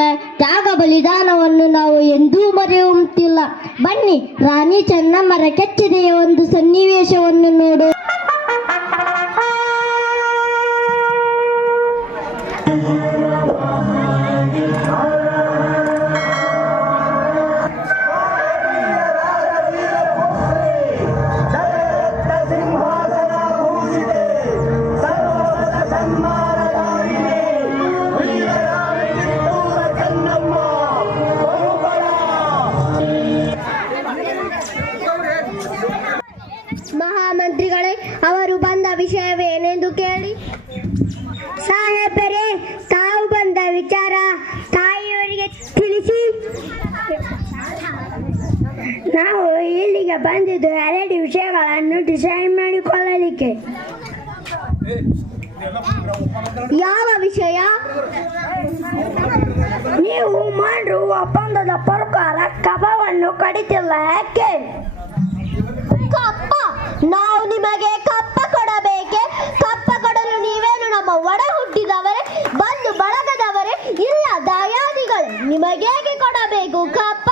ಅವರ ತ್ಯಾಗ ಬಲಿದಾನವನ್ನು ನಾವು ಎಂದೂ ಮರೆಯುವಂತಿಲ್ಲ ಬನ್ನಿ ರಾಣಿ ಚೆನ್ನಮ್ಮರ ಕೆಚ್ಚಿದೆಯ ಒಂದು ಸನ್ನಿವೇಶವನ್ನು ನೋಡು. ವಿಷಯವೇನೆಂದು ಕೇಳಿ? ಸಾಹೇಬರೇ, ತಾವು ಬಂದ ವಿಚಾರ ತಾಯಿಯವರಿಗೆ ತಿಳಿಸಿ. ನಾವು ಇಲ್ಲಿಗೆ ಬಂದಿದ್ದು ಎರಡು ವಿಷಯಗಳನ್ನು ಡಿಸೈಡ್ ಮಾಡಿಕೊಳ್ಳಲಿಕ್ಕೆ. ಯಾವ ವಿಷಯ? ನೀವು ಮಾಡಿರುವ ಒಪ್ಪಂದದ ಪ್ರಕಾರ ಕಬವನ್ನು ಕಡಿತಿಲ್ಲ, ಯಾಕೆ? ನಾವು ನಿಮಗೆ ಕಪ್ಪ ಕೊಡಬೇಕೆ ಕಪ್ಪ ಕೊಡಲು ನೀವೇನು ನಮ್ಮ ಒಡ ಹುಟ್ಟಿದವರೇ ಬಂದು ಬಳಗದವರೇ ಇಲ್ಲ ದಯಾದಿಗಳು ನಿಮಗೇಗೆ ಕೊಡಬೇಕು ಕಪ್ಪ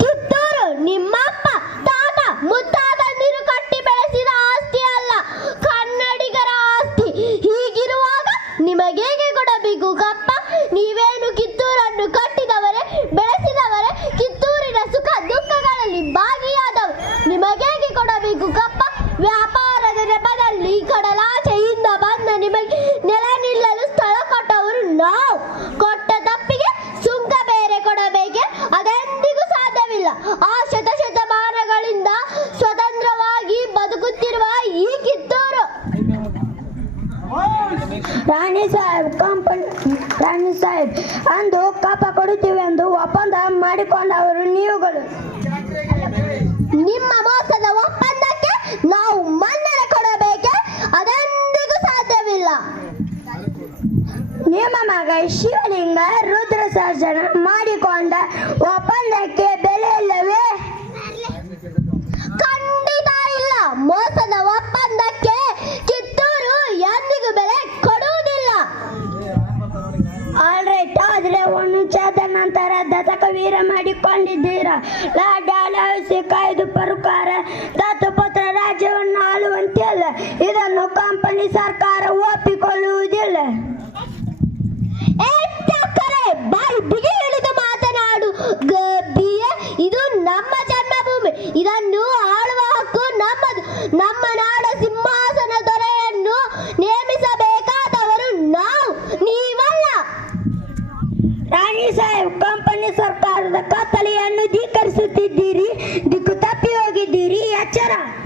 ಕಿತ್ತೂರು ನಿಮ್ಮಪ್ಪ ತಾತ ಮುತ್ತಾತ ನೀರು ಕಟ್ಟಿ ಬೆಳೆಸಿದ ಆಸ್ತಿ ಅಲ್ಲ ಕನ್ನಡಿಗರ ಆಸ್ತಿ ಹೀಗಿರುವಾಗ ನಿಮಗೇಗೆ ಕೊಡಬೇಕು ಕಪ್ಪ ನೀವೇನು ಕಿತ್ತೂರನ್ನು ಕಟ್ಟಿದವರೇ, ಬೆಳೆಸಿದವರೇ, ಕಿತ್ತೂರಿನ ಸುಖ ದುಃಖಗಳಲ್ಲಿ ಭಾಗಿಯಾದವು ನಿಮಗೇಗೆ ಕೊಡಬೇಕು ಕಪ್ಪ ವ್ಯಾಪಾರದ ನೆಪದಲ್ಲಿ ಕಡಲಾಚೆಯಿಂದ ಬಂದ ನಿಮಗೆ ನೆಲ ನಿಲ್ಲಲು ಸ್ಥಳ ಕೊಟ್ಟವರು ನಾವು. ಕೊಟ್ಟ ತಪ್ಪಿಗೆ ಸುಂಕ ಬೇರೆ ಕೊಡಬೇಕೆ? ಅದೆಂದಿಗೂ ಸಾಧ್ಯವಿಲ್ಲ. ಆ ಶತಶತಮಾನಗಳಿಂದ ಸ್ವತಂತ್ರವಾಗಿ ಬದುಕುತ್ತಿರುವ ಈ ಕಿತ್ತೂರು ರಾಣಿ ಸಾಹೇಬ್, ಕಂಪನಿ, ರಾಣಿ ಸಾಹೇಬ್, ಅಂದು ಕಪ ಕೊಡುತ್ತೀವಿ ಎಂದು ಒಪ್ಪಂದ ಮಾಡಿಕೊಂಡವರು ನೀವುಗಳು. ನಿಮ್ಮ ಮೋಸದ ಒಪ್ಪಂದಕ್ಕೆ ನಾವು ಮನ್ನಣೆ ಕೊಡಬೇಕೆ? ಅದೆಂದಿಗೂ ಸಾಧ್ಯವಿಲ್ಲ. ನಿಮ್ಮ ಮಗ ಶಿವಲಿಂಗ ರುದ್ರ ಸರ್ಜನ ಮಾಡಿಕೊಂಡ ವೀರ ಮಾಡಿಕೊಂಡಿದ್ದೀರಾ? ಲಾಡಾಲ ಕಾಯ್ದು ಪ್ರಕಾರ chết à?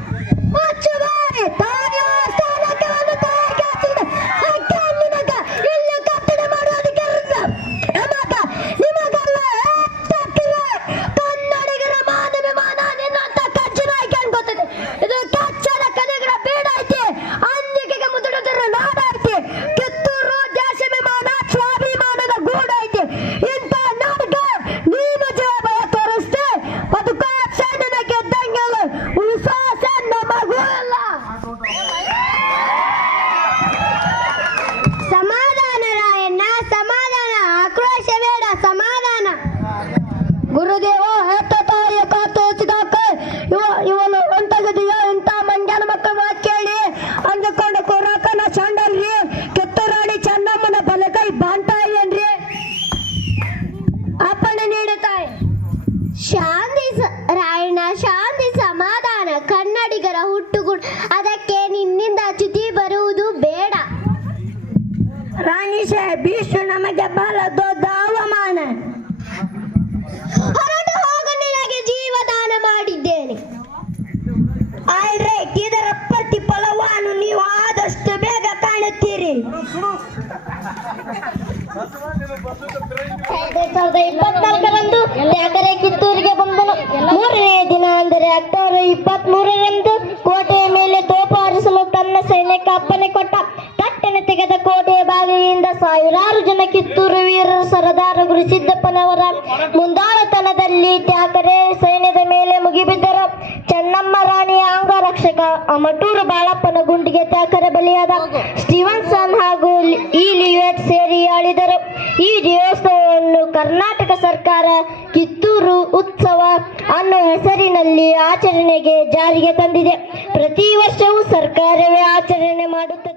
చేసేవేడా సమాధాన. గురుదేవ ದೊಡ್ಡ ಅವಮಾನ. ಹೊರಟು ಹೋಗು, ನಿನಗೆ ಜೀವದಾನ ಮಾಡಿದ್ದೇನೆ. ಆಲ್ರೈಟ್ ಇದರ ಪ್ರತಿಫಲವನ್ನು ನೀವು ಆದಷ್ಟು ಬೇಗ ಕಾಣುತ್ತೀರಿ. ಸಾವಿರದ ಇಪ್ಪತ್ನಾಲ್ಕರಂದು ಕಿತ್ತೂರಿಗೆ ಬಂದನು. ಜನ ಕಿತ್ತೂರು ವೀರ ಸರದಾರ ಗುರು ಸಿದ್ದಪ್ಪನವರ ಮುಂದಾಳತನದಲ್ಲಿ ತ್ಯಾಗರೆ ಸೈನ್ಯದ ಮೇಲೆ ಮುಗಿಬಿದ್ದರು. ಚೆನ್ನಮ್ಮ ರಾಣಿಯ ಅಂಗರಕ್ಷಕ ಅಮಟೂರು ಬಾಳಪ್ಪನ ಗುಂಡಿಗೆ ತ್ಯಾಕರೆ ಬಲಿಯಾದ ಸ್ಟೀವನ್ಸನ್ ಹಾಗೂ ಈ ಲಿವೆಟ್ ಸೇರಿ ಆಳಿದರು. ಈ ದೇವಸ್ಥಾನವನ್ನು ಕರ್ನಾಟಕ ಸರ್ಕಾರ ಕಿತ್ತೂರು ಉತ್ಸವ ಅನ್ನೋ ಹೆಸರಿನಲ್ಲಿ ಆಚರಣೆಗೆ ಜಾರಿಗೆ ತಂದಿದೆ. ಪ್ರತಿ ವರ್ಷವೂ ಸರ್ಕಾರವೇ ಆಚರಣೆ ಮಾಡುತ್ತದೆ